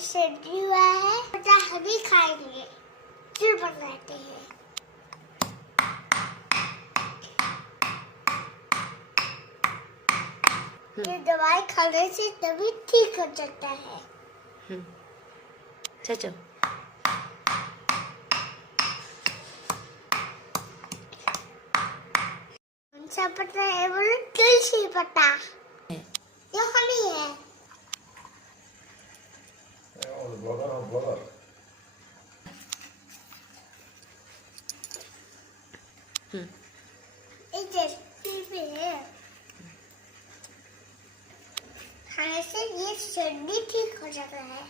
सर्दी हुआ है, हम ही खाएंगे, फिर बनाते हैं। ये दवाई खाने से तभी ठीक हो जाता है। चाचो कौन सा पत्ता है? बोलो तुलसी पत्ता। ये हनी है। खाने से ये सर्दी ठीक हो जाता है।